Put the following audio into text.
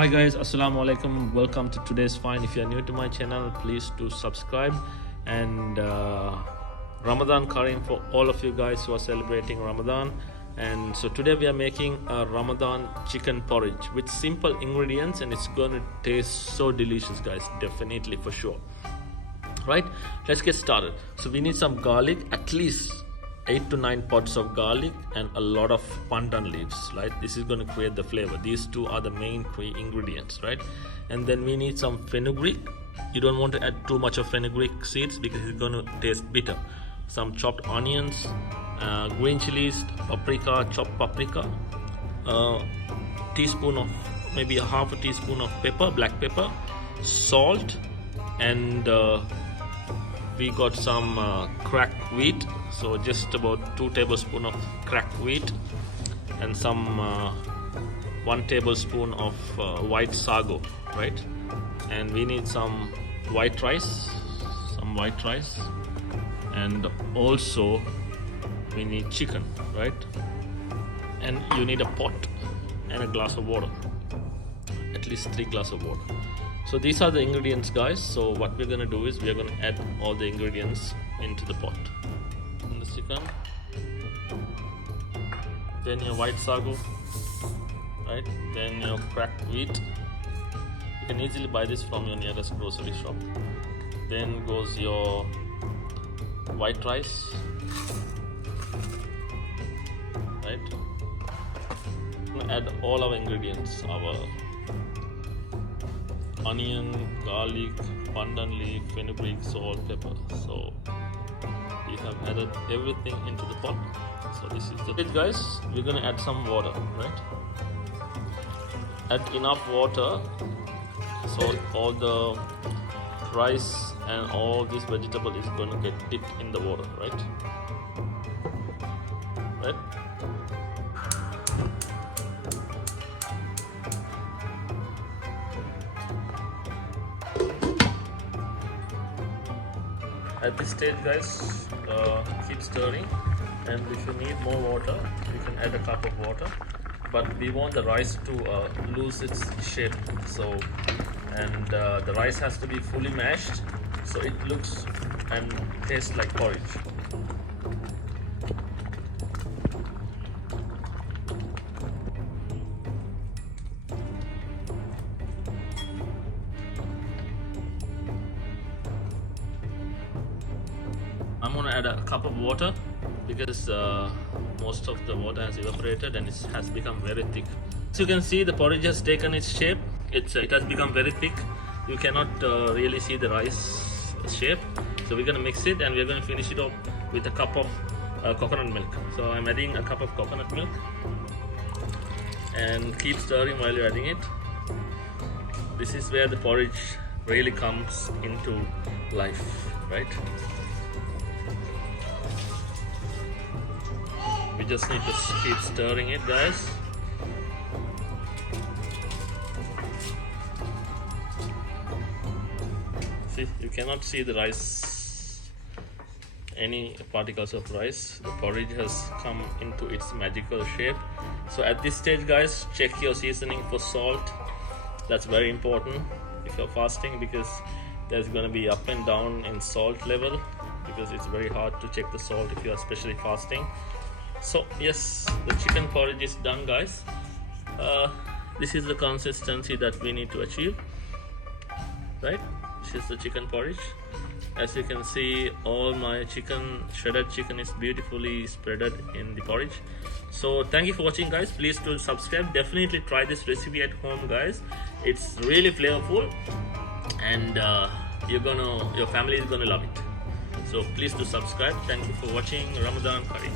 Hi guys, assalamu alaikum. Welcome to today's find. If you are new to my channel, please do subscribe. And Ramadan Kareem for all of you guys who are celebrating Ramadan. And so today we are making a Ramadan chicken porridge with simple ingredients, and it's going to taste so delicious, guys. Definitely, for sure. Right, let's get started. So we need some garlic, at least 8 to 9 pods of garlic, and a lot of pandan leaves. Right, this is going to create the flavor. These two are the main three ingredients, right? And then we need some fenugreek. You don't want to add too much of fenugreek seeds because it's going to taste bitter. Some chopped onions, green chilies, paprika, chopped paprika, teaspoon of, maybe a half a teaspoon of pepper, black pepper, salt, and we got some cracked wheat, so just about 2 tablespoons of cracked wheat, and some 1 tablespoon of white sago, right? And we need some white rice, and also we need chicken, right? And you need a pot and a glass of water, at least 3 glasses of water. So these are the ingredients, guys. So what we're gonna do is we're gonna add all the ingredients into the pot. And the chicken, then your white sago, right? Then your cracked wheat. You can easily buy this from your nearest grocery shop. Then goes your white rice, right? We're gonna add all our ingredients, our onion, garlic, pandan leaf, fenugreek, salt, pepper. So we have added everything into the pot. So this is the it, guys. We're gonna add some water, right? Add enough water so all the rice and all this vegetable is going to get dipped in the water, right? Right? At this stage, guys, keep stirring, and if you need more water, you can add a cup of water. But we want the rice to lose its shape. So, and the rice has to be fully mashed, so it looks and tastes like porridge. I'm gonna add a cup of water because most of the water has evaporated and it has become very thick. So you can see the porridge has taken its shape. It has become very thick. You cannot really see the rice shape. So we're gonna mix it, and we're gonna finish it off with a cup of coconut milk. So I'm adding a cup of coconut milk, and keep stirring while you're adding it. This is where the porridge really comes into life, right? We just need to keep stirring it, guys. See, you cannot see the rice, any particles of rice. The porridge has come into its magical shape. So at this stage, guys, check your seasoning for salt. That's very important if you're fasting, because there's going to be up and down in salt level, because it's very hard to check the salt if you're especially fasting. So yes, the chicken porridge is done, guys. This is the consistency that we need to achieve, right? This is the chicken porridge. As you can see, all my shredded chicken is beautifully spreaded in the porridge. So thank you for watching, guys. Please do subscribe. Definitely try this recipe at home, guys. It's really flavorful, and your family is gonna love it. So please do subscribe. Thank you for watching. Ramadan Kareem.